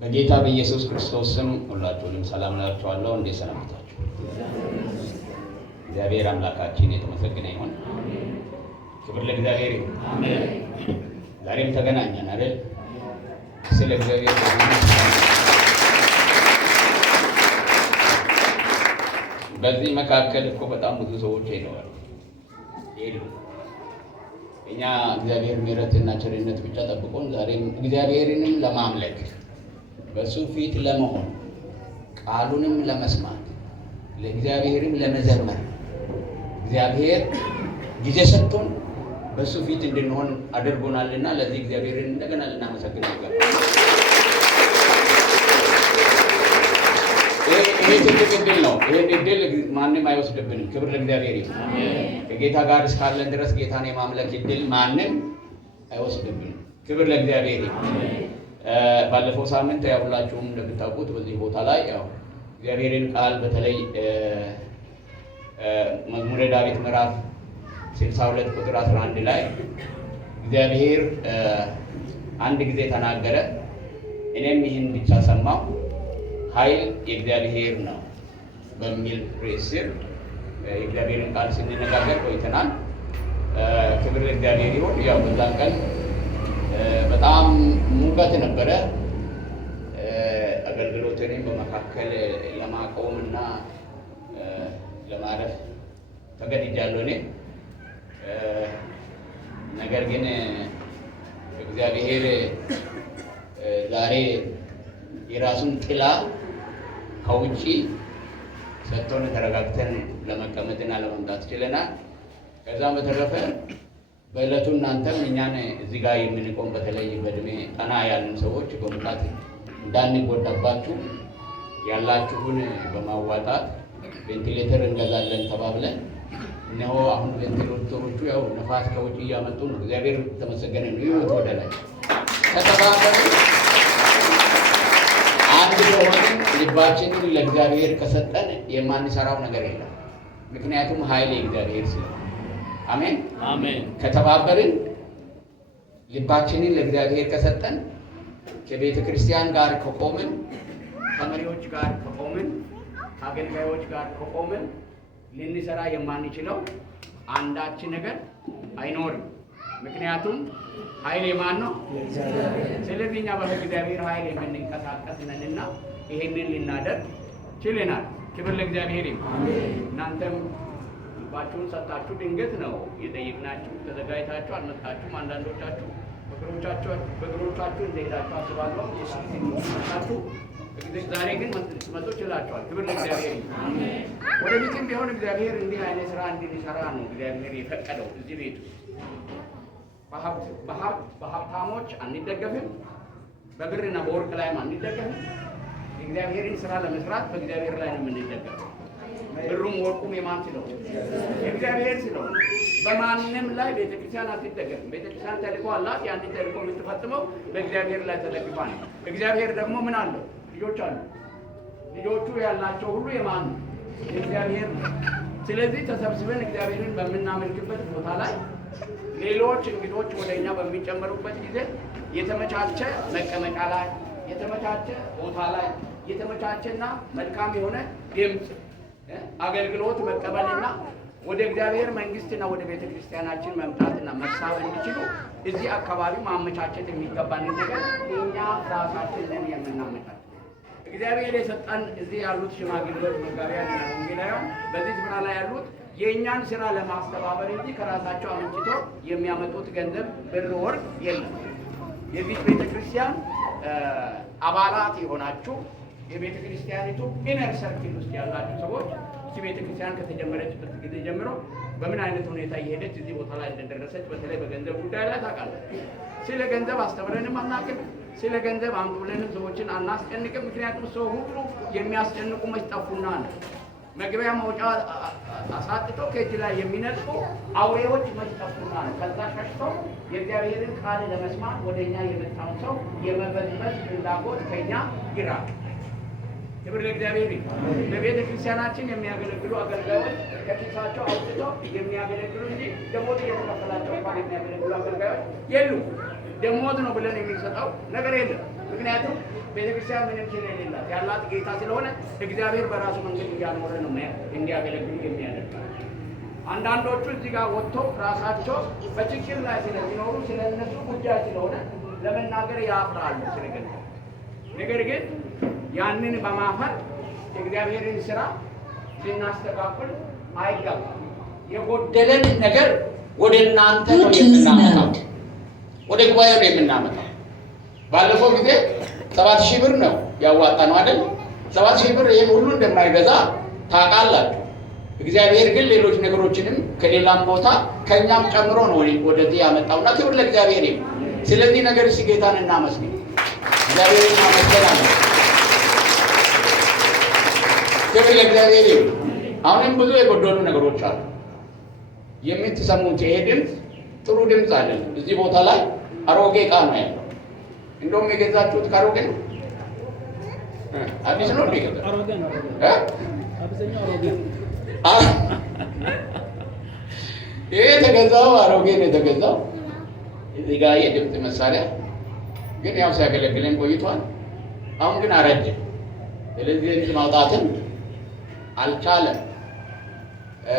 በጌታ በኢየሱስ ክርስቶስ ስም ሁላችሁንም ሰላም እላችኋለሁ። እንዴት ሰነበታችሁ? እግዚአብሔር አምላካችን የተመሰገነ ይሁን። ክብር ለእግዚአብሔር ይሁን። አሜን። ዛሬም ተገናኘን አይደል? ስለ እግዚአብሔር በዚህ መካከል እኮ በጣም ብዙ ሰዎች ይኖራሉ። እኛ እግዚአብሔር ምሕረትና ቸርነት ብቻ ጠብቆን ዛሬም እግዚአብሔርንም ለማምለክ በሱ ፊት ለመሆን ቃሉንም ለመስማት ለእግዚአብሔርም ለመዘመር እግዚአብሔር ጊዜ ሰጥቶን በሱ ፊት እንድንሆን አድርጎናልና ለዚህ እግዚአብሔርን እንደገና ልናመሰግነው ይገባል። ይሄ ትልቅ ዕድል ነው። ይሄን ዕድል ማንም አይወስድብንም። ክብር ለእግዚአብሔር ይሁን። ከጌታ ጋር እስካለን ድረስ ጌታን የማምለክ ዕድል ማንም አይወስድብንም። ክብር ለእግዚአብሔር ይሁን። ባለፈው ሳምንት ያው ሁላችሁም እንደምታውቁት በዚህ ቦታ ላይ ያው እግዚአብሔርን ቃል በተለይ መዝሙረ ዳዊት ምዕራፍ 62 ቁጥር 11 ላይ እግዚአብሔር አንድ ጊዜ ተናገረ፣ እኔም ይህን ብቻ ሰማሁ፣ ኃይል የእግዚአብሔር ነው በሚል ርዕስ ስር የእግዚአብሔርን ቃል ስንነጋገር ቆይተናል። ክብር ለእግዚአብሔር ይሁን። ያው በዛን ቀን በጣም ሙቀት ነበረ። አገልግሎቴንም በመካከል ለማቆም እና ለማረፍ ተገድጃለሁ እኔ። ነገር ግን እግዚአብሔር ዛሬ የራሱን ጥላ ከውጪ ሰጥቶን ተረጋግተን ለመቀመጥና ለመምጣት ችለናል። ከዛም በተረፈ በዕለቱ እናንተም እኛን እዚህ ጋር የምንቆም በተለይ በእድሜ ጠና ያለን ሰዎች በሙቀት እንዳንጎዳባችሁ ያላችሁን በማዋጣት ቬንቲሌተር እንገዛለን ተባብለን እነሆ አሁን ቬንቲሌተሮቹ ያው ነፋስ ከውጭ እያመጡ ነው። እግዚአብሔር ተመሰገነ ነው። ይሁት ወደ ላይ ከተባበረ አንድ የሆነ ልባችንን ለእግዚአብሔር ከሰጠን የማንሰራው ነገር የለም። ምክንያቱም ኃይል የእግዚአብሔር ስለሆነ። አሜን አሜን። ከተባበርን ልባችንን ለእግዚአብሔር ከሰጠን ከቤተ ክርስቲያን ጋር ከቆምን ከመሪዎች ጋር ከቆምን አገልጋዮች ጋር ከቆምን ልንሰራ የማንችለው አንዳች ነገር አይኖርም። ምክንያቱም ኃይል የማን ነው? ስለዚህ እኛ በእግዚአብሔር ኃይል የምንንቀሳቀስ ነንና ይሄንን ልናደርግ ችለናል። ክብር ለእግዚአብሔር ይሁን። እናንተም ልባችሁን ሰጣችሁ። ድንገት ነው የጠየቅናችሁ። ተዘጋጅታችሁ አልመጣችሁም። አንዳንዶቻችሁ በእግሮቻችሁ እንደሄዳችሁ አስባለሁ። የሳችሁ ዛሬ ግን መጥቶ ችላችኋል። ክብር ለእግዚአብሔር ይሁን። ወደፊትም ቢሆን እግዚአብሔር እንዲህ አይነት ስራ እንድንሰራ ነው እግዚአብሔር የፈቀደው። እዚህ ቤቱ በሀብታሞች አንደገፍም፣ በብርና በወርቅ ላይም አንደገፍም። የእግዚአብሔርን ስራ ለመስራት በእግዚአብሔር ላይ ነው የምንደገፈው። ብሩም ወርቁም የማን ስለሆነ? የእግዚአብሔር ስለሆነ በማንም ላይ ቤተክርስቲያን አትደገፍም። ቤተክርስቲያን ተልእኮ አላት። ያን ተልእኮ የምትፈጽመው በእግዚአብሔር ላይ ተደግፋ ነው። እግዚአብሔር ደግሞ ምን አለው? ልጆች አሉ። ልጆቹ ያላቸው ሁሉ የማን ነው? የእግዚአብሔር። ስለዚህ ተሰብስበን እግዚአብሔርን በምናመልክበት ቦታ ላይ ሌሎች እንግዶች ወደኛ በሚጨመሩበት ጊዜ የተመቻቸ መቀመጫ ላይ፣ የተመቻቸ ቦታ ላይ፣ የተመቻቸና መልካም የሆነ ድምፅ አገልግሎት መቀበልና ወደ እግዚአብሔር መንግስትና ወደ ቤተ ክርስቲያናችን መምጣትና መሳብ እንዲችሉ እዚህ አካባቢ ማመቻቸት የሚገባንን ነገር እኛ ራሳችንን የምናመቻቸው እግዚአብሔር የሰጠን እዚህ ያሉት ሽማግሌዎች፣ መጋቢያን፣ ወንጌላውያን በዚህ ስፍራ ላይ ያሉት የእኛን ስራ ለማስተባበር እንጂ ከራሳቸው አመንጭቶ የሚያመጡት ገንዘብ ብር፣ ወርቅ የለም። የዚህ ቤተ ክርስቲያን አባላት የሆናችሁ የቤተ ክርስቲያኒቱ ኢነር ሰርክል ውስጥ ያላችሁ ሰዎች እዚህ ቤተ ክርስቲያን ከተጀመረችበት ጊዜ ጀምሮ በምን አይነት ሁኔታ እየሄደች እዚህ ቦታ ላይ እንደደረሰች በተለይ በገንዘብ ጉዳይ ላይ ታውቃላችሁ። ስለ ገንዘብ አስተምረንም አናውቅም። ስለ ገንዘብ አምጡ ብለንም ሰዎችን አናስጨንቅም። ምክንያቱም ሰው ሁሉ የሚያስጨንቁ መች ጠፉና ነው። መግቢያ መውጫ አሳጥቶ ከእጅ ላይ የሚነጥቁ አውሬዎች መች ጠፉና ነው። ከዛ ሸሽተው የእግዚአብሔርን ቃል ለመስማት ወደ እኛ የመጣውን ሰው የመበዝበዝ ፍላጎት ከእኛ ይራቅ። ክብር ለእግዚአብሔር ይሁን። በቤተ ክርስቲያናችን የሚያገለግሉ አገልጋዮች ከኪሳቸው አውጥተው የሚያገለግሉ እንጂ ደሞዝ እየተከፈላቸው እንኳን የሚያገለግሉ አገልጋዮች የሉም። ደሞዝ ነው ብለን የሚሰጠው ነገር የለም። ምክንያቱም ቤተክርስቲያን ምንም ስለሌላት ያላት ጌታ ስለሆነ እግዚአብሔር በራሱ መንገድ እያኖረ ነው እንዲያገለግሉ የሚያደርጋቸው። አንዳንዶቹ እዚህ ጋር ወጥተው ራሳቸው በችግር ላይ ስለሚኖሩ ስለነሱ ጉዳይ ስለሆነ ለመናገር ያፍራሉ ስለገና። ነገር ግን ያንን በማፈር የእግዚአብሔርን ስራ ልናስተካክል አይገባም። የጎደለን ነገር ወደ እናንተ ነው የምናመጣው፣ ወደ ጉባኤ ነው የምናመጣው። ባለፈው ጊዜ 7,000 ብር ነው ያዋጣነው አይደል? 7,000 ብር ይሄን ሁሉ እንደማይገዛ ታውቃላችሁ። እግዚአብሔር ግን ሌሎች ነገሮችንም ከሌላም ቦታ ከኛም ጨምሮ ነው ወደዚህ ያመጣውና ክብር ለእግዚአብሔር ይሁን። ስለዚህ ነገር እስኪ ጌታን እናመስግን። እግዚአብሔር እናመስግናለን። ክብር ለእግዚአብሔር ይሁን። አሁንም ብዙ የጎደሉ ነገሮች አሉ። የምትሰሙት ይሄ ድምፅ ጥሩ ድምፅ አይደለም። እዚህ ቦታ ላይ አሮጌ ዕቃ ነው ያለው። እንደውም የገዛችሁት ካሮጌ ነው? አዲስ ነው እንዴ? አሮጌ ነው። አብዛኛው አሮጌ ነው። ይሄ የተገዛው አሮጌ ነው የተገዛው። እዚህ ጋር የድምፅ መሳሪያ ግን ያው ሲያገለግለን ቆይቷል። አሁን ግን አረጀ። ስለዚህ ድምፅ ማውጣትም አልቻለም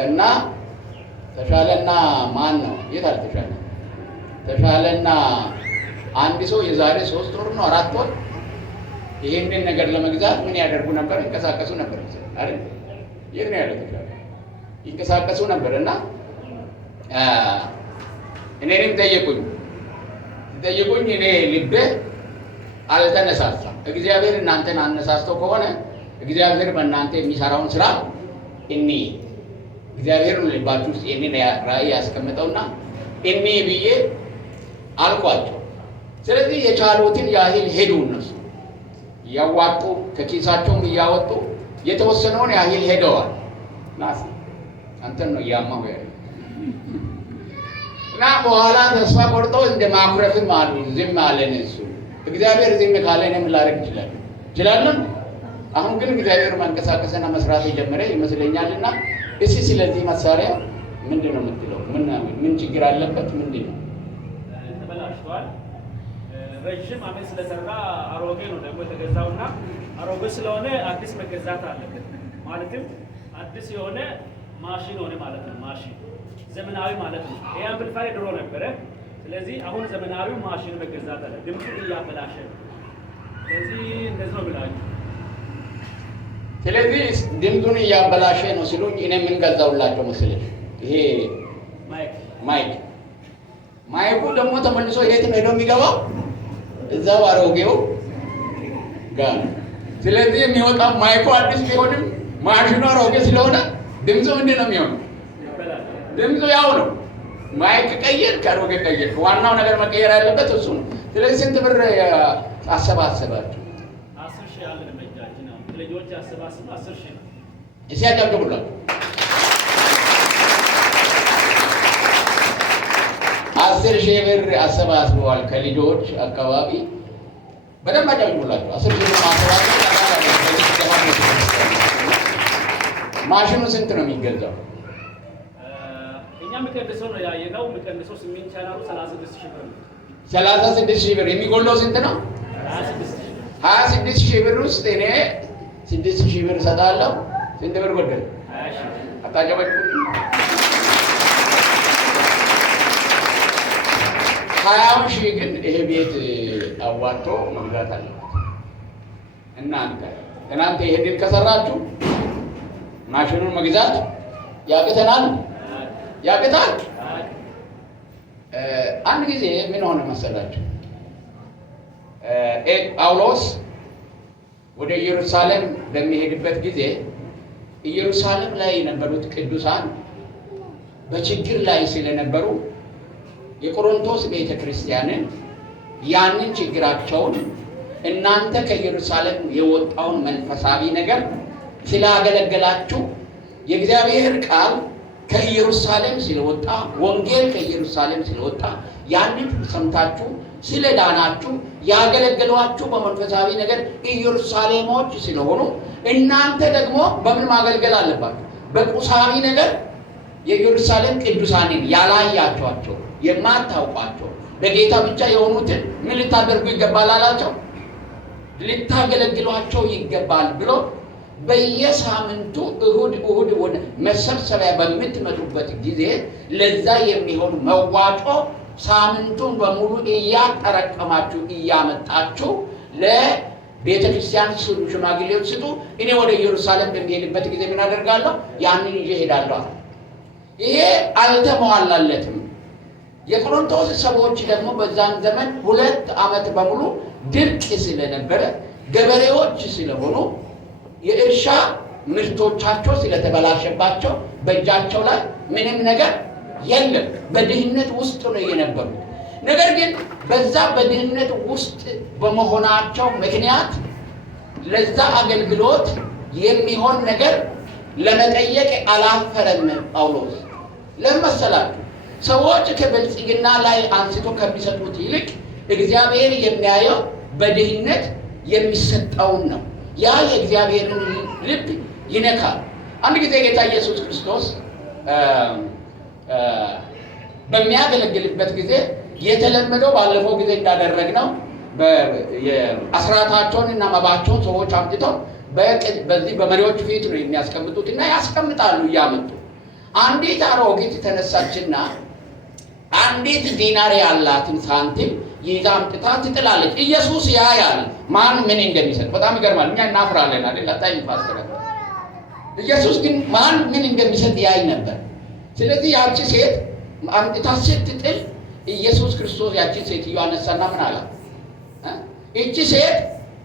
እና ተሻለና ማን ነው የት አለ ተሻለ? ተሻለና አንድ ሰው የዛሬ 3 ወር ነው 4 ወር ይሄንን ነገር ለመግዛት ምን ያደርጉ ነበር? ይንቀሳቀሱ ነበር አይደል? የት ነው ያለው ተሻለ? ይንቀሳቀሱ ነበር እና እኔንም ጠየቁኝ። እኔ ልቤ አልተነሳሳም። እግዚአብሔር እናንተን አነሳስተው ከሆነ እግዚአብሔር በእናንተ የሚሰራውን ስራ እኔ እግዚአብሔርን ልባችሁ ውስጥ የኔን ራእይ ያስቀምጠውና እኔ ብዬ አልኳቸው። ስለዚህ የቻሉትን ያህል ሄዱ። እነሱ እያዋጡ ከኪሳቸውም እያወጡ የተወሰነውን ያህል ሄደዋል። ናስ አንተን ነው ያማው ያለ እና በኋላ ተስፋ ቆርጠው እንደ ማኩረፍም አሉ። ዝም አለን እሱ። እግዚአብሔር ዝም ካለ እኔ ምን ላደርግ እችላለሁ? አሁን ግን እግዚአብሔር መንቀሳቀስና መስራት የጀመረ ይመስለኛልና እስኪ ስለዚህ መሳሪያ ምንድን ነው የምትለው? ምን ችግር አለበት? ምንድን ነው? ተበላሽቷል። ረጅም ዓመት ስለሰራ አሮጌ ነው ደግሞ የተገዛውና አሮጌ ስለሆነ አዲስ መገዛት አለበት። ማለትም አዲስ የሆነ ማሽን ሆነ ማለት ነው። ማሽን ዘመናዊ ማለት ነው። ይሄ አምፕሊፋየር ድሮ ነበረ። ስለዚህ አሁን ዘመናዊው ማሽን መገዛት አለ። ድምፁን እያበላሸ ነው። ስለዚህ እንደዚህ ነው ብላችሁ ስለዚህ ድምፁን እያበላሸ ነው ሲሉኝ እኔ ምን ገዛውላቸው መሰለሽ? ይሄ ማይኩ ደግሞ ተመልሶ የት ነው ሄዶ የሚገባው? እዛው አሮጌው ጋር። ስለዚህ የሚወጣው ማይኩ አዲስ ቢሆንም ማሽኑ አሮጌ ስለሆነ ድምፁ ምንድን ነው የሚሆነው? ድምፁ ያው ነው። ማይክ ቀየር ከአሮጌ ቀየር፣ ዋናው ነገር መቀየር ያለበት እሱ ነው። ስለዚህ ስንት ብር አሰባሰባችሁ? 10,000 ያለ ለመጃጅ ነው። ልጆች ያሰባስቡ 10,000 ነው። እሺ ያቀርቡላችሁ 10,000 ብር አሰባስበዋል። ከልጆች አካባቢ በደንብ አቀርቡላችሁ 10,000 ብር ማሰባሰብ። ማሽኑ ስንት ነው የሚገዛው? እኛ ምቀንሰው ነው ያየነው። ምቀንሰው 8 ቻናሉ 36,000 ብር ነው። 36,000 ብር የሚጎለው ስንት ነው? 26,000 ብር ውስጥ እኔ 6,000 ብር እሰጣለሁ። ስንት ብር ጎደለ? 20,000 አታጨበጭ። 20,000 ግን ይሄ ቤት አዋጥቶ መግዛት አለበት። እናንተ ይሄንን ከሰራችሁ ማሽኑን መግዛት ያቅተናል። ያቅታል። አንድ ጊዜ ምን ሆነ መሰላችሁ? ጳውሎስ ወደ ኢየሩሳሌም በሚሄድበት ጊዜ ኢየሩሳሌም ላይ የነበሩት ቅዱሳን በችግር ላይ ስለነበሩ የቆሮንቶስ ቤተ ክርስቲያንን ያንን ችግራቸውን እናንተ ከኢየሩሳሌም የወጣውን መንፈሳዊ ነገር ስላገለገላችሁ የእግዚአብሔር ቃል ከኢየሩሳሌም ስለወጣ ወንጌል ከኢየሩሳሌም ስለወጣ ያንን ሰምታችሁ ስለዳናችሁ ያገለገሏችሁ በመንፈሳዊ ነገር ኢየሩሳሌሞች ስለሆኑ እናንተ ደግሞ በምን ማገልገል አለባችሁ? በቁሳዊ ነገር የኢየሩሳሌም ቅዱሳንን ያላያቸዋቸው የማታውቋቸው በጌታ ብቻ የሆኑትን ምን ልታደርጉ ይገባል አላቸው? ልታገለግሏቸው ይገባል ብሎ በየሳምንቱ እሁድ ወደ መሰብሰቢያ በምትመጡበት ጊዜ ለዛ የሚሆን መዋጮ ሳምንቱን በሙሉ እያጠረቀማችሁ እያመጣችሁ ለቤተ ክርስቲያን ሽማግሌዎች ስጡ። እኔ ወደ ኢየሩሳሌም በሚሄድበት ጊዜ ምን አደርጋለሁ? ያንን ይዤ እሄዳለሁ። ይሄ አልተሟላለትም። የቆሮንቶስ ሰዎች ደግሞ በዛን ዘመን 2 ዓመት በሙሉ ድርቅ ስለነበረ ገበሬዎች ስለሆኑ የእርሻ ምርቶቻቸው ስለተበላሸባቸው በእጃቸው ላይ ምንም ነገር የለም። በድህነት ውስጥ ነው የነበሩት። ነገር ግን በዛ በድህነት ውስጥ በመሆናቸው ምክንያት ለዛ አገልግሎት የሚሆን ነገር ለመጠየቅ አላፈረም ጳውሎስ። ለመሰላችሁ ሰዎች ከብልጽግና ላይ አንስቶ ከሚሰጡት ይልቅ እግዚአብሔር የሚያየው በድህነት የሚሰጠውን ነው። ያ የእግዚአብሔርን ልብ ይነካል። አንድ ጊዜ ጌታ ኢየሱስ ክርስቶስ በሚያገለግልበት ጊዜ የተለመደው ባለፈው ጊዜ እንዳደረግነው አስራታቸውን እና መባቸውን ሰዎች አምጥተው በዚህ በመሪዎች ፊት ነው የሚያስቀምጡት እና ያስቀምጣሉ እያመጡ። አንዲት አሮጊት ተነሳችና አንዲት ዲናር ያላትን ሳንቲም ይዛ አምጥታ ትጥላለች። ኢየሱስ ያያል ማን ምን እንደሚሰጥ። በጣም ይገርማል። እኛ እናፍራለን አይደል? አጣይ ፓስተር። ኢየሱስ ግን ማን ምን እንደሚሰጥ ያይ ነበር። ስለዚህ ያቺ ሴት አምጥታ ስትጥል ኢየሱስ ክርስቶስ ያቺ ሴትዮ አነሳና ምን አላት? እቺ ሴት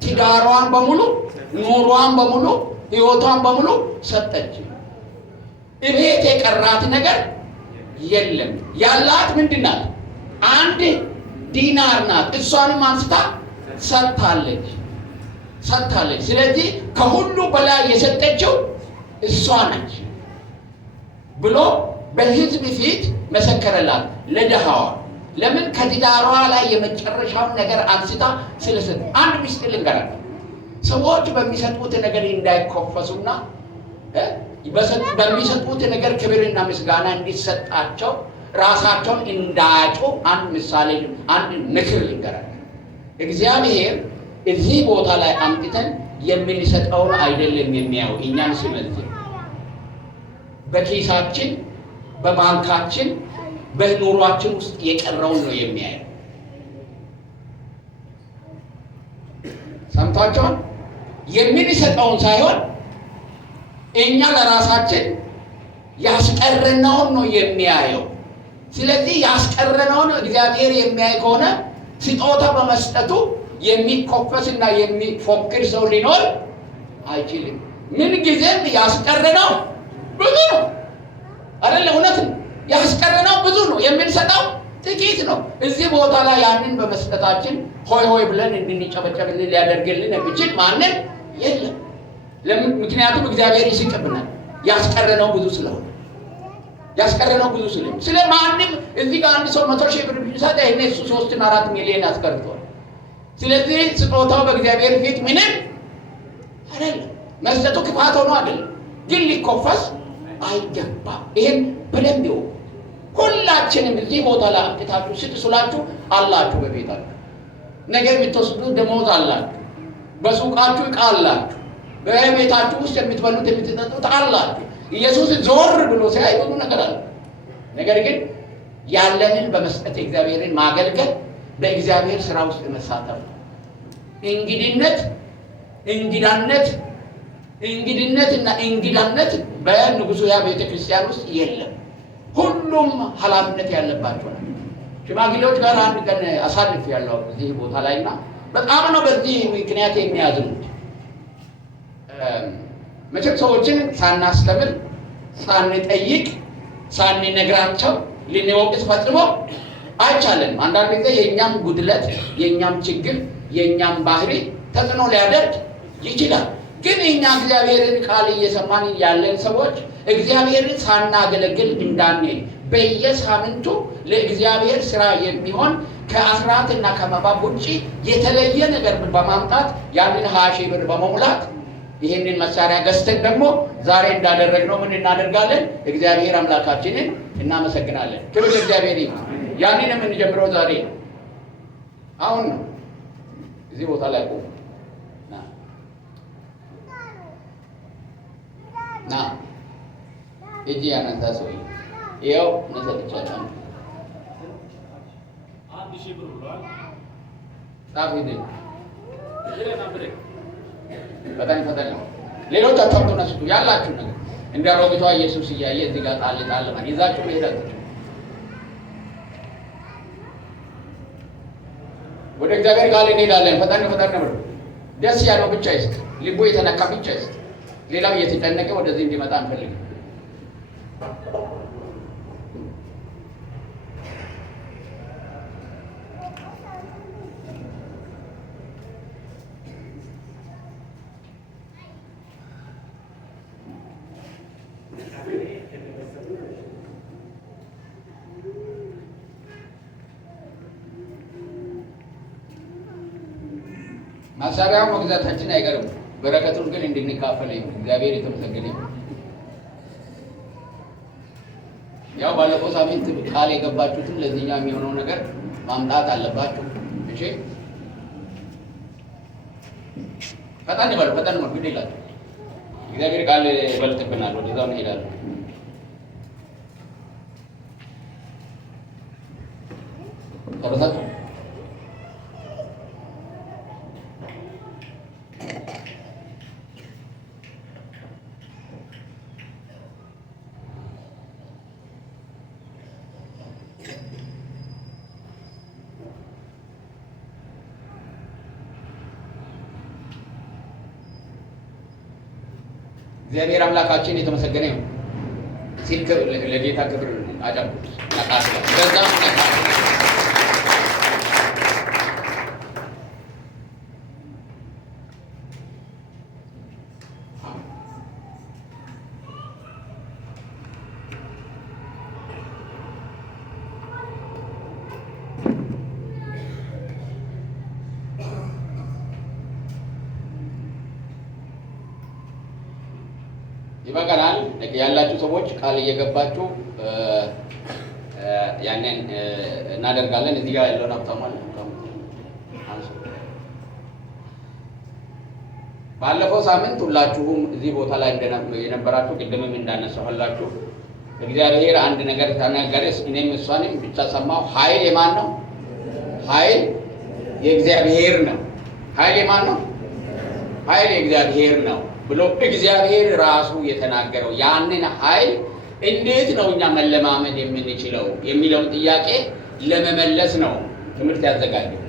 ትዳሯን በሙሉ ኑሯን በሙሉ ሕይወቷን በሙሉ ሰጠች። እቤት የቀራት ነገር የለም። ያላት ምንድናት? አንድ ዲናር ናት። እሷንም አንስታ ሰጥታለች። ስለዚህ ከሁሉ በላይ የሰጠችው እሷ ነች ብሎ በሕዝብ ፊት መሰከረላት ለድሃዋ። ለምን? ከትዳሯ ላይ የመጨረሻውን ነገር አንስታ ስለሰጥ። አንድ ምስጢር ልንገራችሁ። ሰዎች በሚሰጡት ነገር እንዳይኮፈሱና በሚሰጡት ነገር ክብርና ምስጋና እንዲሰጣቸው ራሳቸውን እንዳያጩ አንድ ምሳሌ፣ አንድ ምክር ልንገራችሁ። እግዚአብሔር እዚህ ቦታ ላይ አምጥተን የምንሰጠውን አይደለም የሚያየው። እኛን ሲመዝን በኪሳችን፣ በባንካችን፣ በኑሯችን ውስጥ የቀረውን ነው የሚያየው። ሰምታችኋል? የምንሰጠውን ሳይሆን እኛ ለራሳችን ያስቀረነውን ነው የሚያየው። ስለዚህ ያስቀረነውን እግዚአብሔር የሚያይ ከሆነ ስጦታ በመስጠቱ የሚኮፈስና የሚፎክር ሰው ሊኖር አይችልም። ምን ጊዜም ያስቀረነው ብዙ ነው አይደል? እውነት ነው። ያስቀረነው ብዙ ነው፣ የምንሰጠው ጥቂት ነው። እዚህ ቦታ ላይ ያንን በመስጠታችን ሆይ ሆይ ብለን እንድንጨበጨብልን ሊያደርግልን የሚችል ማንም የለም። ምክንያቱም እግዚአብሔር ይስቅብናል። ያስቀረነው ብዙ ስለሆነ ስለ ማንም እዚህ ጋር አንድ ሰው 100,000 ብር ቢሰጥ ይሄኔ እሱ 3-4 ሚሊዮን አስቀርቷል። ስለዚህ ስጦታው በእግዚአብሔር ፊት ምንም አይደለም። መስጠቱ ክፋት ሆኖ አይደለም፣ ግን ሊኮፈስ አይገባም። ይሄን በደንብ ይወቁ። ሁላችንም እዚህ ቦታ ላይ አምጥታችሁ ስትስላችሁ አላችሁ፣ በቤታችሁ ነገር የምትወስዱ ደሞዝ አላችሁ፣ በሱቃችሁ ዕቃ አላችሁ፣ በቤታችሁ ውስጥ የምትበሉት የምትጠጡት አላችሁ። ኢየሱስ ዞር ብሎ ሲያይ ብዙ ነገር አለ። ነገር ግን ያለንን በመስጠት እግዚአብሔርን ማገልገል በእግዚአብሔር ስራ ውስጥ መሳተፍ ነው። እንግዳነት በንጉሡ ያ ቤተ ክርስቲያን ውስጥ የለም። ሁሉም ኃላፊነት ያለባቸው ነው። ሽማግሌዎች ጋር አንድ ቀን አሳልፍ ያለው እዚህ ቦታ ላይና በጣም ነው በዚህ ምክንያት የሚያዝኑት። መቼም ሰዎችን ሳናስተምር፣ ሳንጠይቅ፣ ሳንነግራቸው ልንወቅስ ፈጽሞ አይቻልም። አንዳንድ ጊዜ የእኛም ጉድለት፣ የእኛም ችግር፣ የእኛም ባህሪ ተጽዕኖ ሊያደርግ ይችላል። ግን እኛ እግዚአብሔርን ቃል እየሰማን ያለን ሰዎች እግዚአብሔርን ሳናገለግል እንዳንሄድ በየሳምንቱ ለእግዚአብሔር ስራ የሚሆን ከአስራትና ከመባ ውጪ የተለየ ነገር በማምጣት ያንን 20,000 ብር በመሙላት ይህንን መሳሪያ ገዝተን ደግሞ ዛሬ እንዳደረግነው ምን እናደርጋለን? እግዚአብሔር አምላካችንን እናመሰግናለን። ክብር ለእግዚአብሔር ይሁን። ያንን የምንጀምረው ዛሬ ነው፣ አሁን ነው። እዚህ ቦታ ላይ ቆሙ። እጂ ያነሳ ሰው ይኸው መሰለቻለሁ 1000 ብር ብሏል። ጻፊ ይሄ ፈጠን ነው። ሌሎች አታውቁና ስጡ ያላችሁ ነገር እንደ አሮጊቷ ኢየሱስ እያየ እዚህ ጋር ጣል ማለት ይዛችሁ መሄዳችሁ ወደ እግዚአብሔር ቃል እንሄዳለን። ፈጠን ብሎ ደስ ያለው ብቻ ይስጥ፣ ልቡ የተነካ ብቻ ይስጥ። ሌላው እየተጨነቀ ወደዚህ እንዲመጣ አንፈልግም። መሳሪያው መግዛታችን አይቀርም። በረከቱን ግን እንድንካፈል እግዚአብሔር የተመሰገነ ይሁን። ያው ባለፈው ሳምንት ቃል የገባችሁትን ለዚህኛ የሚሆነው ነገር ማምጣት አለባችሁ። እሺ ፈጠን በል ግድ ይላችሁ። እግዚአብሔር ቃል ይበልጥብናል። ወደዛው እንሄዳለን። ተረሳችሁ እግዚአብሔር አምላካችን የተመሰገነ ይሁን። ሲል ለጌታ ክብር አጨብጭቡ። ነቃስ በዛም ይበቃናል። ያላችሁ ሰዎች ቃል እየገባችሁ ያንን እናደርጋለን። እዚህ ጋር ያለውን አብታማል ባለፈው ሳምንት ሁላችሁም እዚህ ቦታ ላይ የነበራችሁ ቅድምም እንዳነሳሁላችሁ እግዚአብሔር አንድ ነገር ተናገረ። እኔም እሷንም ብቻ ሰማሁ። ኃይል የማን ነው? ኃይል የእግዚአብሔር ነው። ኃይል የማን ነው? ኃይል የእግዚአብሔር ነው ብሎ እግዚአብሔር ራሱ የተናገረው ያንን ኃይል እንዴት ነው እኛ መለማመድ የምንችለው የሚለውን ጥያቄ ለመመለስ ነው ትምህርት ያዘጋጀው።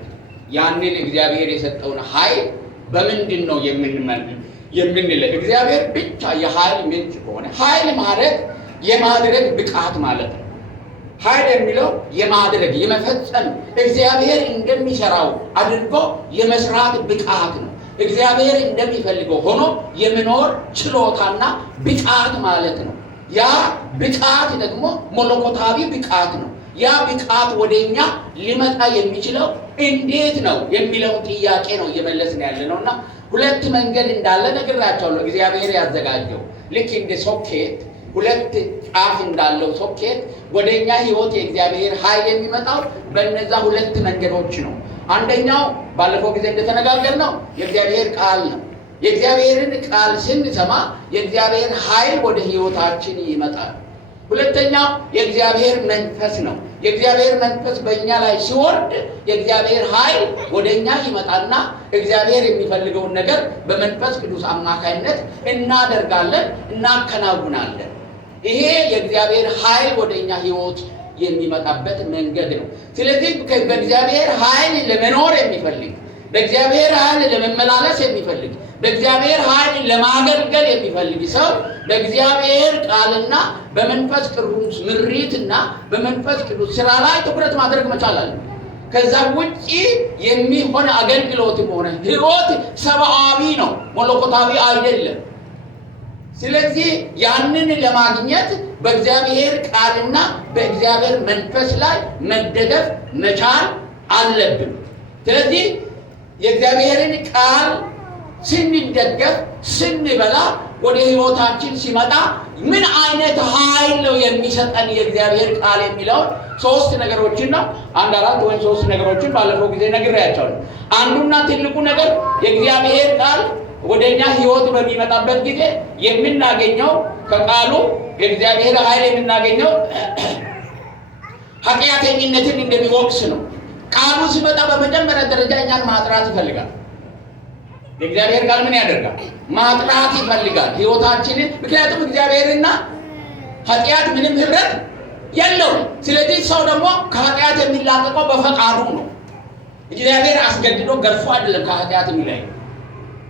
ያንን እግዚአብሔር የሰጠውን ኃይል በምንድን ነው የምንለው? እግዚአብሔር ብቻ የኃይል ምንጭ ከሆነ ኃይል ማለት የማድረግ ብቃት ማለት ነው። ኃይል የሚለው የማድረግ የመፈጸም እግዚአብሔር እንደሚሰራው አድርጎ የመስራት ብቃት ነው። እግዚአብሔር እንደሚፈልገው ሆኖ የመኖር ችሎታና ብቃት ማለት ነው። ያ ብቃት ደግሞ መለኮታዊ ብቃት ነው። ያ ብቃት ወደኛ ሊመጣ የሚችለው እንዴት ነው የሚለው ጥያቄ ነው እየመለስን ያለነውና ሁለት መንገድ እንዳለ ነግራቸዋለሁ። እግዚአብሔር ያዘጋጀው ልክ እንደ ሶኬት ሁለት ጫፍ እንዳለው ሶኬት ወደኛ ህይወት የእግዚአብሔር ኃይል የሚመጣው በእነዛ ሁለት መንገዶች ነው። አንደኛው ባለፈው ጊዜ እንደተነጋገርነው የእግዚአብሔር ቃል ነው። የእግዚአብሔርን ቃል ስንሰማ የእግዚአብሔር ኃይል ወደ ህይወታችን ይመጣል። ሁለተኛው የእግዚአብሔር መንፈስ ነው። የእግዚአብሔር መንፈስ በእኛ ላይ ሲወርድ የእግዚአብሔር ኃይል ወደኛ ይመጣና እግዚአብሔር የሚፈልገውን ነገር በመንፈስ ቅዱስ አማካይነት እናደርጋለን፣ እናከናውናለን። ይሄ የእግዚአብሔር ኃይል ወደኛ ህይወት የሚመጣበት መንገድ ነው። ስለዚህ በእግዚአብሔር ኃይል ለመኖር የሚፈልግ፣ በእግዚአብሔር ኃይል ለመመላለስ የሚፈልግ፣ በእግዚአብሔር ኃይል ለማገልገል የሚፈልግ ሰው በእግዚአብሔር ቃልና በመንፈስ ቅዱስ ምሪትና በመንፈስ ቅዱስ ስራ ላይ ትኩረት ማድረግ መቻል አለ። ከዛ ውጪ የሚሆን አገልግሎትም ሆነ ህይወት ሰብአዊ ነው፣ መለኮታዊ አይደለም። ስለዚህ ያንን ለማግኘት በእግዚአብሔር ቃልና በእግዚአብሔር መንፈስ ላይ መደገፍ መቻል አለብን። ስለዚህ የእግዚአብሔርን ቃል ስንደገፍ ስንበላ ወደ ህይወታችን ሲመጣ ምን አይነት ኃይል ነው የሚሰጠን የእግዚአብሔር ቃል የሚለውን ሶስት ነገሮችን ነው አራት ወይም ሶስት ነገሮችን ባለፈው ጊዜ ነግሬያቸዋለሁ። አንዱና ትልቁ ነገር የእግዚአብሔር ቃል ወደኛ ህይወት በሚመጣበት ጊዜ የምናገኘው ከቃሉ የእግዚአብሔር ኃይል የምናገኘው ኃጢአተኝነትን እንደሚወቅስ ነው። ቃሉ ሲመጣ በመጀመሪያ ደረጃ እኛን ማጥራት ይፈልጋል። የእግዚአብሔር ቃል ምን ያደርጋል? ማጥራት ይፈልጋል ህይወታችንን። ምክንያቱም እግዚአብሔርና ኃጢአት ምንም ህብረት የለውም። ስለዚህ ሰው ደግሞ ከኃጢአት የሚላቀቀው በፈቃዱ ነው። እግዚአብሔር አስገድዶ ገርፎ አይደለም ከኃጢአት የሚለይ።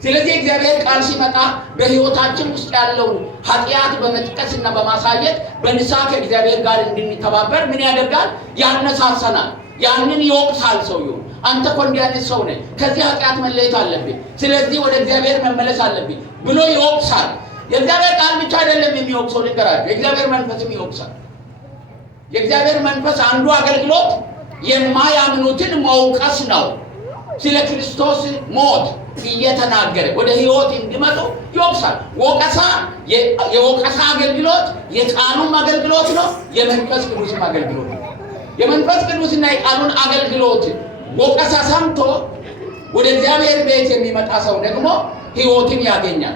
ስለዚህ እግዚአብሔር ቃል ሲመጣ በህይወታችን ውስጥ ያለውን ኃጢአት በመጥቀስና በማሳየት በንስሐ ከእግዚአብሔር ጋር እንድንተባበር ምን ያደርጋል? ያነሳሰናል። ያንን ይወቅሳል። ሰውየው አንተ እኮ እንዲህ አይነት ሰው ነህ፣ ከዚህ ኃጢአት መለየት አለብኝ፣ ስለዚህ ወደ እግዚአብሔር መመለስ አለብኝ ብሎ ይወቅሳል። የእግዚአብሔር ቃል ብቻ አይደለም የሚወቅሰው፣ ልንገራችሁ፣ የእግዚአብሔር መንፈስም ይወቅሳል። የእግዚአብሔር መንፈስ አንዱ አገልግሎት የማያምኑትን መውቀስ ነው። ስለ ክርስቶስ ሞት እየተናገረ ወደ ህይወት እንዲመጡ ይወቅሳል። ወቀሳ የወቀሳ አገልግሎት የቃሉም አገልግሎት ነው፣ የመንፈስ ቅዱስም አገልግሎት ነው። የመንፈስ ቅዱስና የቃሉን አገልግሎት ወቀሳ ሰምቶ ወደ እግዚአብሔር ቤት የሚመጣ ሰው ደግሞ ህይወትን ያገኛል።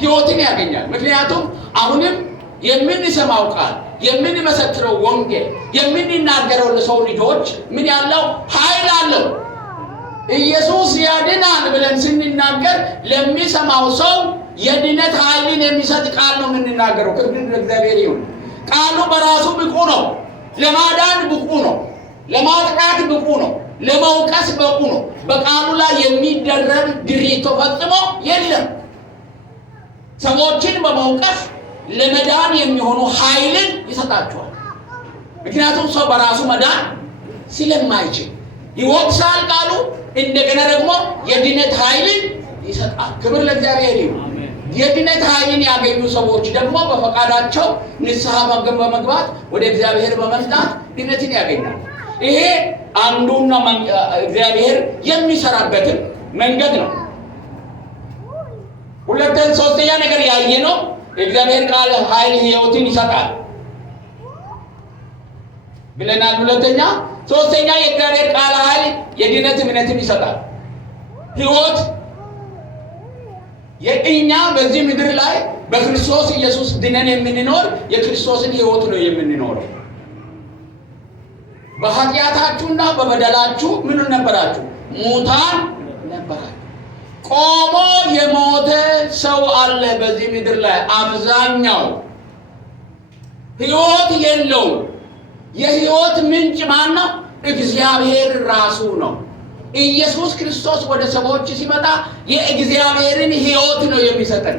ህይወትን ያገኛል። ምክንያቱም አሁንም የምንሰማው ቃል፣ የምንመሰክረው ወንጌል፣ የምንናገረው ለሰው ልጆች ምን ያለው ኃይል አለው። ኢየሱስ ያድናል ብለን ስንናገር ለሚሰማው ሰው የድነት ኃይልን የሚሰጥ ቃል ነው የምንናገረው። ክብር ለእግዚአብሔር ይሁን። ቃሉ በራሱ ብቁ ነው። ለማዳን ብቁ ነው። ለማጥቃት ብቁ ነው። ለመውቀስ ብቁ ነው። በቃሉ ላይ የሚደረግ ድርጊት ፈጽሞ የለም። ሰዎችን በመውቀስ ለመዳን የሚሆኑ ኃይልን ይሰጣቸዋል። ምክንያቱም ሰው በራሱ መዳን ስለማይችል ይወቅሳል ቃሉ። እንደገና ደግሞ የድነት ኃይልን ይሰጣል። ክብር ለእግዚአብሔር ይሁን። የድነት ኃይልን ያገኙ ሰዎች ደግሞ በፈቃዳቸው ንስሐ በመግባት ወደ እግዚአብሔር በመምጣት ድነትን ያገኛል። ይሄ አንዱና እግዚአብሔር የሚሰራበትን መንገድ ነው። ሶስተኛ ነገር ያየ ነው። የእግዚአብሔር ቃል ኃይል ህይወትን ይሰጣል ብለናል። ሶስተኛ የእግዚአብሔር ቃል ኃይል የድነት እምነትን ይሰጣል። ህይወት የእኛ በዚህ ምድር ላይ በክርስቶስ ኢየሱስ ድነን የምንኖር የክርስቶስን ህይወት ነው የምንኖረው። በኃጢአታችሁና በበደላችሁ ምን ነበራችሁ? ሙታን ነበራችሁ። ቆሞ የሞተ ሰው አለ በዚህ ምድር ላይ። አብዛኛው ህይወት የለውም። የህይወት ምንጭ ማን ነው? እግዚአብሔር ራሱ ነው። ኢየሱስ ክርስቶስ ወደ ሰዎች ሲመጣ የእግዚአብሔርን ህይወት ነው የሚሰጠን።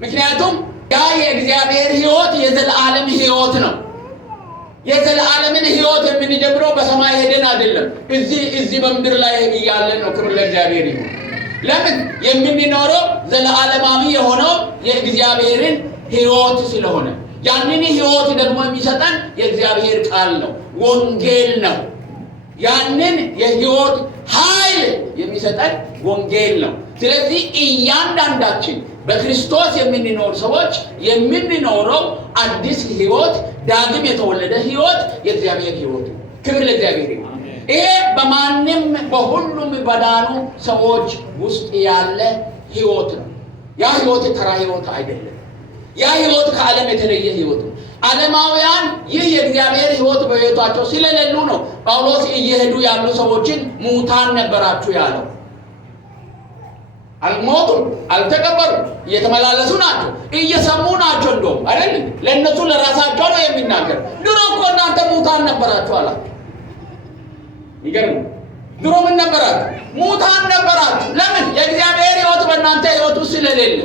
ምክንያቱም ያ የእግዚአብሔር ህይወት የዘላለም ህይወት ነው። የዘላለምን ህይወት የምንጀምረው በሰማይ ሄደን አይደለም፣ እዚህ በምድር ላይ እያለን ነው። ክብር ለእግዚአብሔር ይሁን። ለምን የምንኖረው ዘላለማዊ የሆነው የእግዚአብሔርን ህይወት ስለሆነ፣ ያንን ህይወት ደግሞ የሚሰጠን የእግዚአብሔር ቃል ነው፣ ወንጌል ነው። ያንን የህይወት ኃይል የሚሰጠን ወንጌል ነው። ስለዚህ እያንዳንዳችን በክርስቶስ የምንኖር ሰዎች የምንኖረው አዲስ ህይወት፣ ዳግም የተወለደ ህይወት የእግዚአብሔር ህይወት ነው። ክብር ለእግዚአብሔር ይሁን። ይሄ በማንም በሁሉም በዳኑ ሰዎች ውስጥ ያለ ህይወት ነው። ያ ህይወት ተራ ህይወት አይደለም። ያ ህይወት ከዓለም የተለየ ህይወት ነው። ዓለማውያን ይህ የእግዚአብሔር ህይወት በህይወታቸው ስለሌሉ ነው ጳውሎስ እየሄዱ ያሉ ሰዎችን ሙታን ነበራችሁ ያለው። አልሞቱም፣ አልተቀበሩም፣ እየተመላለሱ ናቸው፣ እየሰሙ ናቸው። እንደውም አይደል ለእነሱ ለራሳቸው ነው የሚናገር። ድሮ እኮ እናንተ ሙታን ነበራችሁ አላቸው። ይገርም። ድሮ ምን ነበራችሁ? ሙታን ነበራችሁ። ለምን? የእግዚአብሔር ህይወት በእናንተ ህይወት ውስጥ ስለሌለ።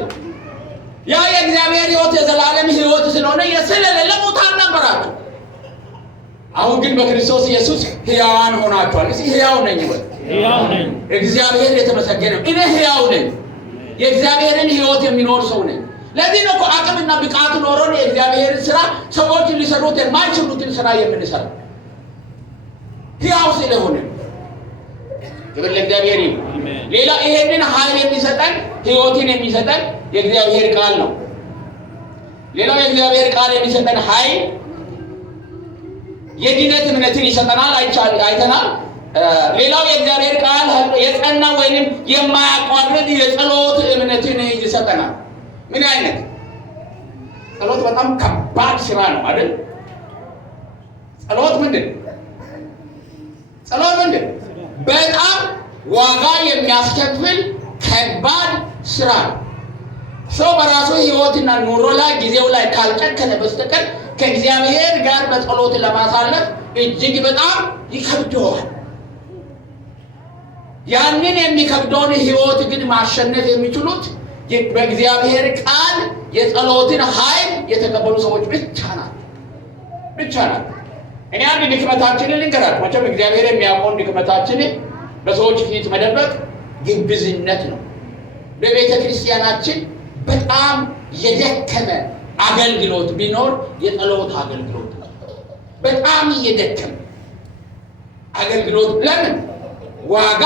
ያ የእግዚአብሔር ህይወት የዘላለም ህይወት ስለሆነ ስለሌለ ሙታን ነበራችሁ። አሁን ግን በክርስቶስ ኢየሱስ ሕያዋን ሆናችኋል። እስኪ ሕያው ነኝ በል። ሕያው ነኝ። እግዚአብሔር የተመሰገነ። እኔ ሕያው ነኝ። የእግዚአብሔርን ህይወት የሚኖር ሰው ነኝ። ለዚህ ነው እኮ አቅምና ብቃት ኖሮን የእግዚአብሔርን ስራ ሰዎች ሊሰሩት የማይችሉትን ስራ የምንሰራ ሕያው ስለሆነ። ክብር ለእግዚአብሔር ይሁን። ሌላ ይሄንን ኃይል የሚሰጠን ህይወትን የሚሰጠን የእግዚአብሔር ቃል ነው። ሌላው የእግዚአብሔር ቃል የሚሰጠን ኃይል የድነት እምነትን ይሰጠናል። አይተናል። ሌላው የእግዚአብሔር ቃል የጸና ወይንም የማያቋርጥ የጸሎት እምነትን ይሰጠናል። ምን አይነት? ጸሎት በጣም ከባድ ስራ ነው አይደል? ጸሎት ምንድን በጣም ዋጋ የሚያስከፍል ከባድ ስራ ነው። ሰው በራሱ ህይወትና ኑሮ ላይ ጊዜው ላይ ካልጨከነ በስተቀር ከእግዚአብሔር ጋር በጸሎት ለማሳለፍ እጅግ በጣም ይከብደዋል። ያንን የሚከብደውን ህይወት ግን ማሸነፍ የሚችሉት በእግዚአብሔር ቃል የጸሎትን ኃይል የተቀበሉ ሰዎች ብቻ ናቸው። እኔ አንድ ድክመታችንን ልንገራችሁ። መቼም እግዚአብሔር የሚያውቀውን ድክመታችንን በሰዎች ፊት መደበቅ ግብዝነት ነው። በቤተ ክርስቲያናችን በጣም የደከመ አገልግሎት ቢኖር የጸሎት አገልግሎት ነው። በጣም የደከመ አገልግሎት ለምን? ዋጋ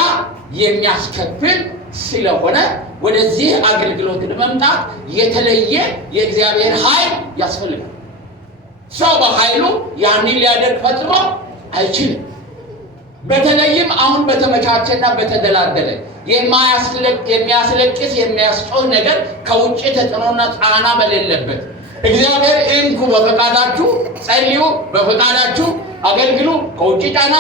የሚያስከፍል ስለሆነ ወደዚህ አገልግሎት ለመምጣት የተለየ የእግዚአብሔር ኃይል ያስፈልጋል። ሰው በኃይሉ ያንን ሊያደርግ ፈጽሞ አይችልም። በተለይም አሁን በተመቻቸና በተደላደለ የሚያስለቅስ የሚያስጮህ ነገር ከውጭ ተጽዕኖና ጫና በሌለበት እግዚአብሔር እንኩ በፈቃዳችሁ ጸልዩ፣ በፈቃዳችሁ አገልግሉ፣ ከውጭ ጫና